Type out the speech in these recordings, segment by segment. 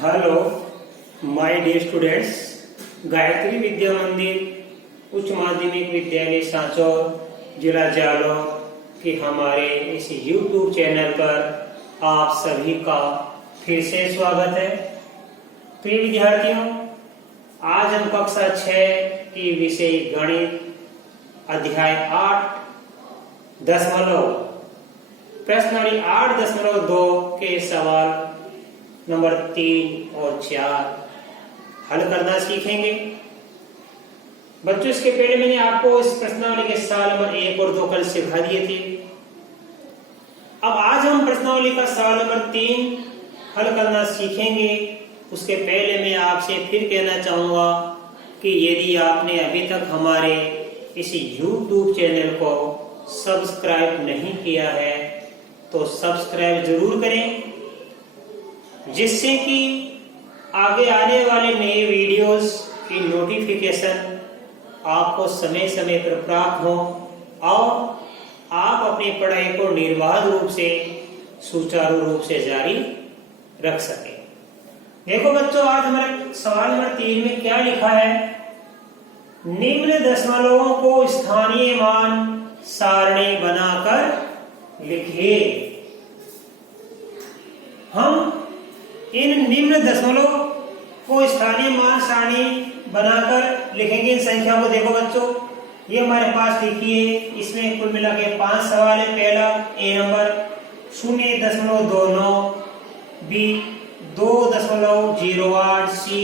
Hello my dear students, Gayatri Vidya Mandir उच्च माध्यमिक विद्यालय सांचौर जिला जालौर के हमारे इस YouTube चैनल पर आप सभी का फिर से स्वागत है। प्रिय विद्यार्थियों, आज हम कक्षा 6 की विषय गणित अध्याय 8 दशमलव प्रश्नावली 8.2 के सवाल नंबर 3 और 4 हल करना सीखेंगे। बच्चों, इसके पहले मैंने आपको इस प्रश्नावली के सवाल नंबर 1 और 2 कल सिखा दिए थे। अब आज हम प्रश्नावली का सवाल नंबर 3 हल करना सीखेंगे। उसके पहले मैं आपसे फिर कहना चाहूंगा कि यदि आपने अभी तक हमारे इस YouTube चैनल को सब्सक्राइब नहीं किया है तो सब्सक्राइब जरूर करें, जिससे कि आगे आने वाले नए वीडियोस की नोटिफिकेशन आपको समय समय पर प्राप्त हो और आप अपनी पढ़ाई को निर्बाध रूप से सुचारू रूप से जारी रख सकें। देखो बच्चों, आज हमारे सवाल नंबर 3 में क्या लिखा है। निम्न दशमलवों को स्थानीय मान सारणी बनाकर लिखिए। हम इन निम्न दशमलव को स्थानीय मान सारणी बनाकर लिखेंगे। इन संख्या को देखो बच्चों, ये हमारे पास लिखी है। इसमें कुल मिला के 5 सवाल है। पहला ए नंबर 0.29, बी 2.08, सी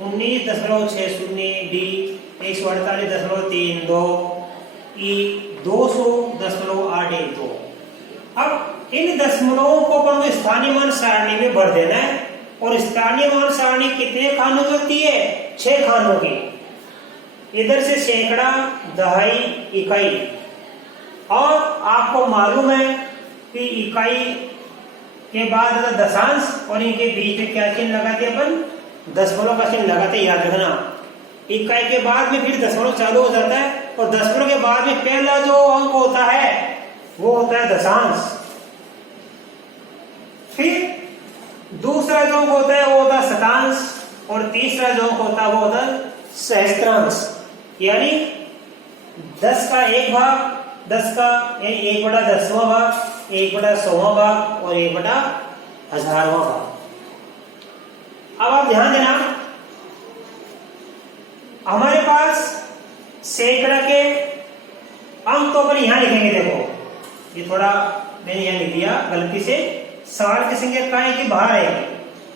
19.60, डी 148.32, ई 200.812। अब इन दशमलवों को अपन स्थानीय मान सारणी में भर देना है। और स्थानीय मान सारणी कितने खानों की होती है? 6 खानों की। इधर से सैकड़ा, दहाई, इकाई। और आपको मालूम है कि इकाई के बाद दशांश और इनके बीच में क्या चिन्ह लगाते अपन? दशमलव का चिन्ह लगाते, याद रखना। इकाई के बाद में फिर दशमलव चालू हो जाता है और दशमलव के बाद में पहला जो अंक होता है वो होता है दशांश। फिर दूसरा जो अंक होता है वो होता है शतांश और तीसरा जो अंक होता है वो होता है सहस्त्रांश। यानी 10 का 1 भाग, 10 का 1/10वां भाग, 1/100वां भाग और 1/1000वां भाग। अब आप ध्यान देना, हमारे पास सैकड़ा के अंक तो अपन यहां लिखेंगे। देखो, ये थोड़ा मैंने यहां लिख दिया गलती से। सवाल की संख्या कहां है कि बाहर है,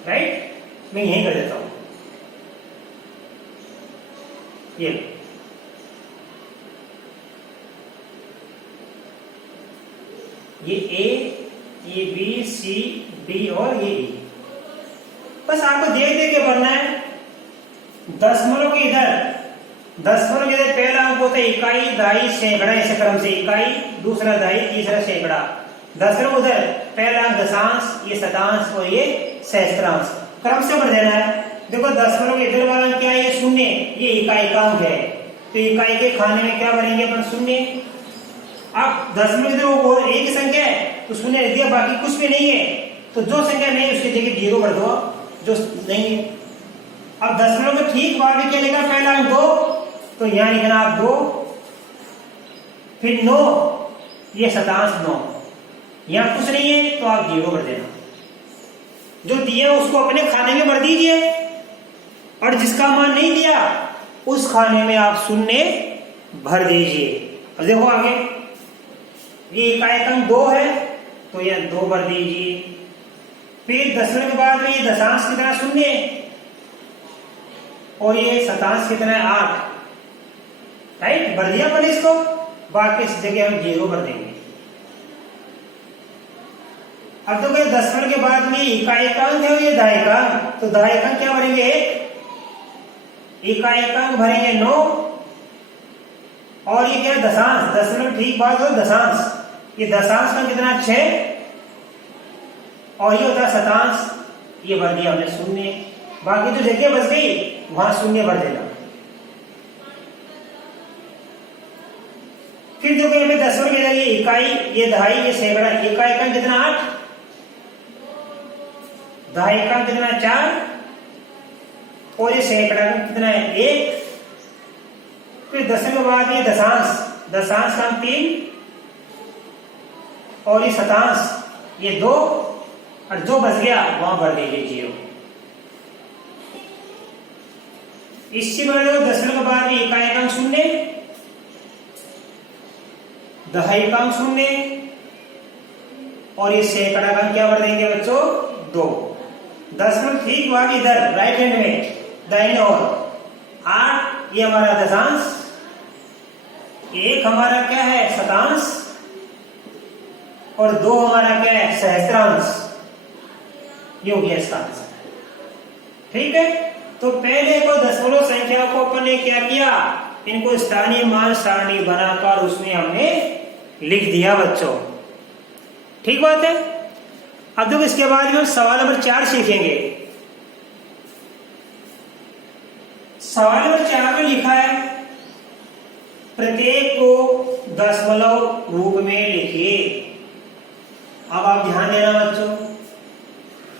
राइट? मैं यहीं कर देता हूं। ये ए, ये बी, सी, डी और ये ई। बस आपको देख देख के भरना है। दशमलव के इधर पहला अंक होता है इकाई, दहाई, सैकड़ा, ऐसे क्रम से इकाई, दूसरा दहाई, तीसरा सैकड़ा। दशमलव उधर पहला अंक दशांश, ये शतांश और ये सहस्त्रांश। क्रम से भर देना है। देखो, दशमलव के इधर वाला क्या है? ये 0, ये इकाई का अंक है। तो इकाई के खाने में क्या भरेंगे अपन? 0। अब दशमलव इधर वो एक संख्या है तो 0 लिख दिया, बाकी कुछ भी नहीं है। तो जो संख्या नहीं उसकी जगह 0 भर दो, जो नहीं है। अब दशमलव के ठीक बाद में क्या लिखा? पहला अंक 2, तो यहां लिखना आप 2। फिर 9, ये शतांश 9। यहां कुछ नहीं है तो आप 0 भर देना। जो दिया उसको अपने खाने में भर दीजिए और जिसका मान नहीं दिया उस खाने में आप 0 भर दीजिए। अब देखो आगे, ये इकाई अंक 2 है तो यह 2 भर दीजिए। फिर दशमलव के बाद में ये दशांश कितना? 0 और ये शतांश कितना है? 8, राइट? भर दिया अपन इसको, बाकी इस जगह हम 0 भर देंगे। अब तो दशमलव के बाद में इकाई का अंक है और ये दहाई का अंक, तो दहाई का क्या भरेंगे? 1। इकाई का अंक भरेंगे 9 और ये क्या है? दशांश। दशमलव ठीक बाद हो दशांश, ये दशांश का कितना? 6 और ये होता है शतांश, ये भर दिया हमने 0। बाकी जो जगह बच गई वहां 0 भर देना। फिर देखो यहाँ पे दशमलव के जरिए इकाई, ये दहाई, ये सैकड़ा। इकाई का कितना 8 दहाई कितना है 4, और ये सैकड़ा कितना है 1। फिर दशम के बाद ये दशांश, दशांश का 3, और ये शतांश ये 2, और जो बच गया वहां भर दीजिए 0। इसी प्रकार दशम के बाद ये इकाई अंक 0, दहाई का अंक 0, और ये सैकड़ा का क्या भर देंगे बच्चों 2। दशमलव ठीक बाद इधर राइट हैंड में दाहिने ओर 8, ये हमारा दशांश, 1 हमारा क्या है शतांश, और 2 हमारा क्या है सहस्त्रांश। ये हो गया इसका आंसर। ठीक है, तो पहले को दशमलव संख्या को अपन ने क्या किया, इनको स्थानीय मान सारणी बनाकर उसमें हमने लिख दिया बच्चों। ठीक बात है। अब देखो इसके बाद में सवाल नंबर 4 सीखेंगे। सवाल नंबर 4 में लिखा है प्रत्येक को दशमलव रूप में लिखिए। अब आप ध्यान देना बच्चों,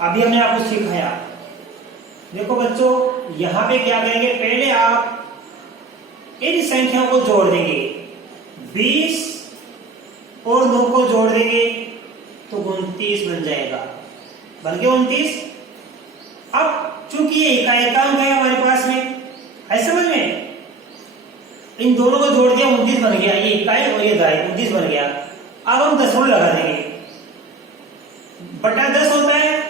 अभी हमने आपको सिखाया। देखो बच्चों यहां पे क्या करेंगे, पहले आप इन संख्याओं को जोड़ देंगे, 20 और 9 को जोड़ देंगे तो 29 बन जाएगा। बन गया 29। अब चूंकि ये एकांक है हमारे पास में, ऐसे समझ में, इन दोनों को जोड़ दिया 29 बन गया, ये इकाई और ये दहाई 29 बन गया। अब हम दशमलव लगा देंगे, बटा 10 होता है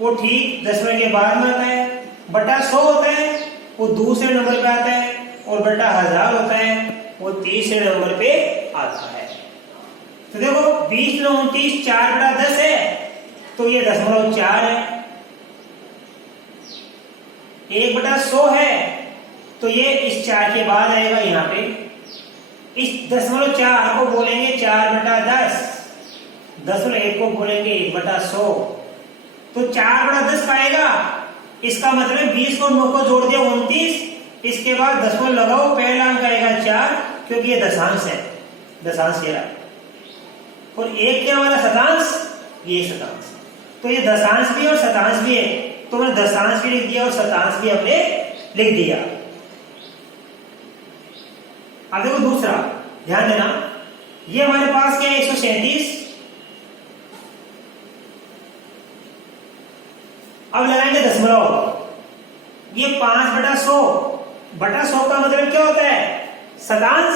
वो ठीक दशमलव के बाद में आता है, बटा 100 होता है वो दूसरे नंबर पे आता है, और बटा 1000 होता है वो तीसरे नंबर पे आता है। तो देखो 20 × 29 4 बटा 10 है, तो ये दशमलव 4 है। 1 बटा 100 है तो ये इस 4 के बाद आएगा यहाँ पे। इस दशमलव 4 को बोलेंगे 4 बटा 10, दशमलव 1 को बोलेंगे 1 बटा 100। तो 4 बटा 10 पाएगा, इसका मतलब 20 को 9 को जोड़ दिया 29, इसके बाद दशमलव लगाओ, पहला अंक आएगा 4 क्योंकि ये दशांश है, दशांश ये रहा, और 1 क्या हमारा शतांश, ये शतांश। तो ये दशांश भी और शतांश भी है, तो मैंने दशांश भी लिख दिया और शतांश भी हमने लिख दिया। अब देखो दूसरा, ध्यान देना, ये हमारे पास क्या है 137। अब लगाएंगे दशमलव, ये 5 बटा 100, बटा 100 का मतलब क्या होता है शतांश,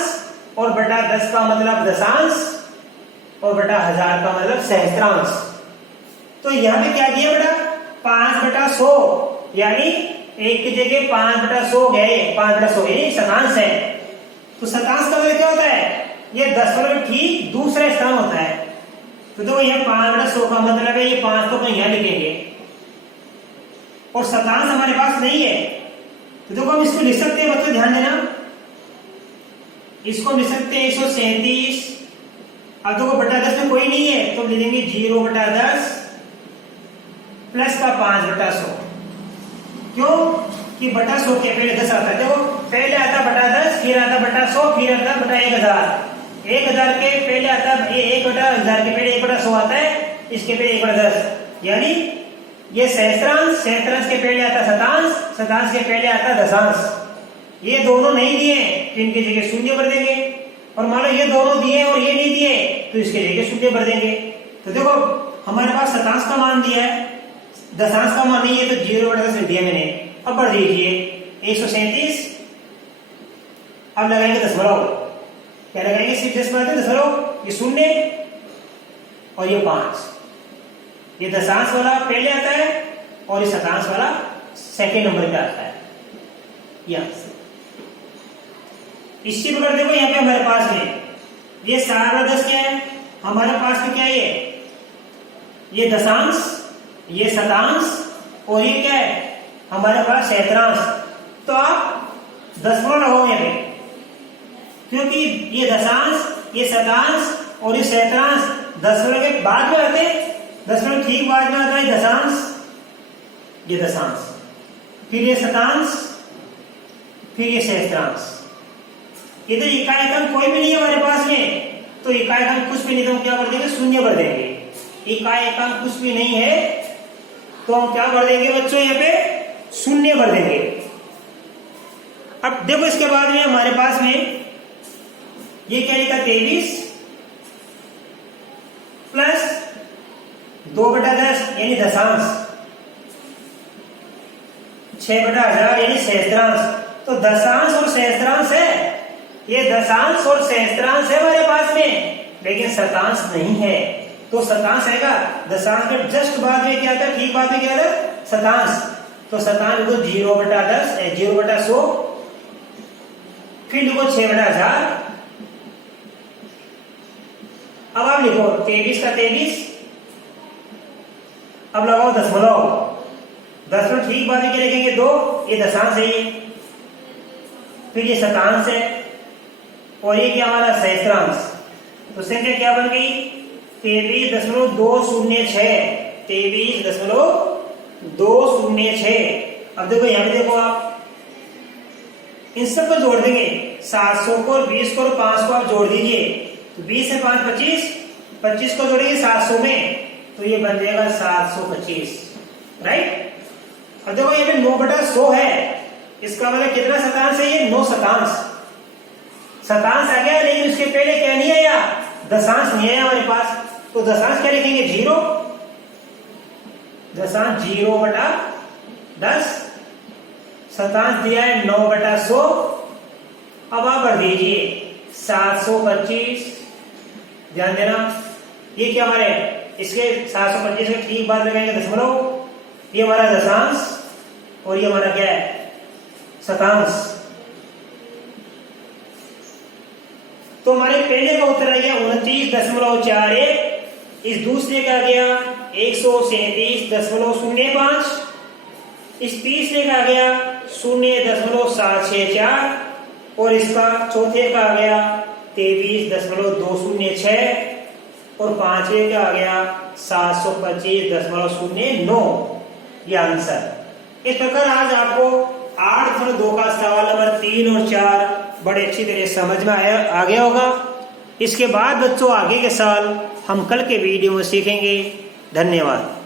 और बटा 10 का मतलब दशांश, और बटा 1000 का मतलब सहस्त्रांश। तो यहां पे क्या दिया बेटा 5 बटा 100, यानी 1 की जगह 5 बटा 100 गए, 5 बटा 100 यानी शतांश है। तो शतांश का मतलब क्या होता है, ये दशमलव ठीक दूसरा स्थान होता है। तो देखो ये 5 बटा 100 का मतलब है ये 5 को यहां लिखेंगे, और शतांश हमारे पास नहीं है, तो देखो हम इसको लिख सकते हैं बच्चों, ध्यान देना, इसको लिख सकते हैं 137। अब देखो बटा 10 में कोई नहीं है तो लिखेंगे 0 बटा 10 प्लस का 5 बटा 100। क्यों कि बटा 100 के पहले 10 आता है, देखो पहले आता बटा 10, फिर आता बटा 100, फिर आता बटा 1000। 1000 के पहले आता 1 बटा 1000 के पहले 1 बटा 100 आता है, इसके पहले 1 बटा 10, यानी ये सहस्त्रांश, सहस्त्रांश के पहले आता शतांश, शतांश के पहले आता दशांश। ये दोनों नहीं दिए तो इनकी जगह शून्य भर देंगे, और मान लो ये दोनों दिए और ये नहीं दिए तो इसके जगह शून्य भर देंगे। तो देखो हमारे पास शतांश का मान दिया है, दशांश का मान नहीं है, तो 0 बटा 10 दिया मैंने। अब बढ़ दीजिए 137। अब लगाएंगे दशमलव, क्या लगाएंगे सिर्फ दशमलव, ये 0 और ये 5, ये दशांश वाला पहले आता है और ये शतांश वाला सेकेंड नंबर पे आता है। यहां से इसी प्रकार देखो यहाँ पे हमारे पास में ये 7 बटा 10 क्या है, हमारे पास में क्या है ये दशांश, ये शतांश, और ये क्या है हमारे पास सहस्त्रांश। तो आप दशमलव लगाओ यहाँ पे, क्योंकि ये दशांश, ये शतांश और ये सहस्त्रांश दशमलव के बाद में आते, दशमलव ठीक बाद में आता है दशांश, ये दशांश, फिर ये शतांश, फिर ये सहस्त्रांश। इधर इकाई अंक कोई भी नहीं है हमारे पास में, तो इकाई अंक कुछ भी नहीं, तो हम क्या कर देंगे शून्य भर देंगे। इकाई अंक कुछ भी नहीं है तो हम क्या भर देंगे बच्चों, यहाँ पे शून्य भर देंगे। अब देखो इसके बाद में हमारे पास में ये क्या लिखा, 23 प्लस 2/10 यानी दशांश, 6/1000 यानी सहस्त्रांश। तो दशांश और सहस्त्रांश है, ये दशांश और सहस्त्रांश है हमारे पास में, लेकिन शतांश नहीं है। तो शतांश आएगा, दशांश के जस्ट बाद में क्या था, ठीक बाद में क्या था, शतांश। तो शतांश को 0/10 0/100, फिर लिखो 6/1000। अब आप लिखो 23 का 23, अब लगाओ दशमलव, दशमलव ठीक बाद में क्या लिखेंगे 2, ये दशांश है ये, फिर ये शतांश है, और ये क्या हमारा सहस्त्रांश। तो संख्या क्या बन गई, 23.206, 23.206। अब देखो यहां पे देखो आप इन सबको जोड़ देंगे, 700 को और 20 को और 5 को आप जोड़ दीजिए। तो 20 से 5 25, 25 को जोड़ेंगे 700 में, तो ये बन जाएगा 725, राइट। अब देखो ये 9/100 है, इसका मतलब कितना शतांश है, ये 9 शतांश। शतांश आ गया, लेकिन उसके पहले क्या नहीं आया, दशांश नहीं आया हमारे पास। तो दशांश क्या लिखेंगे 0, दशांश 0/10, शतांश दिया है 9/100। अब आप भर दीजिए 725, ध्यान देना ये क्या हमारे, इसके 725 के ठीक बाद लगाएंगे दशमलव, ये हमारा दशांश और ये हमारा क्या है, शतांश। तो हमारे पहले का उत्तर आ गया 29.41, इस दूसरे का आ गया 137.05, इस तीसरे का आ गया 0.764, और इसका चौथे का आ गया 23.206, और पांचवे का आ गया 725.09। ये आंसर। इस प्रकार आज आपको 8.2 का सवाल नंबर 3 और 4 बड़े अच्छी तरह समझ में आ गया होगा। इसके बाद बच्चों आगे के सवाल हम कल के वीडियो में सीखेंगे। धन्यवाद।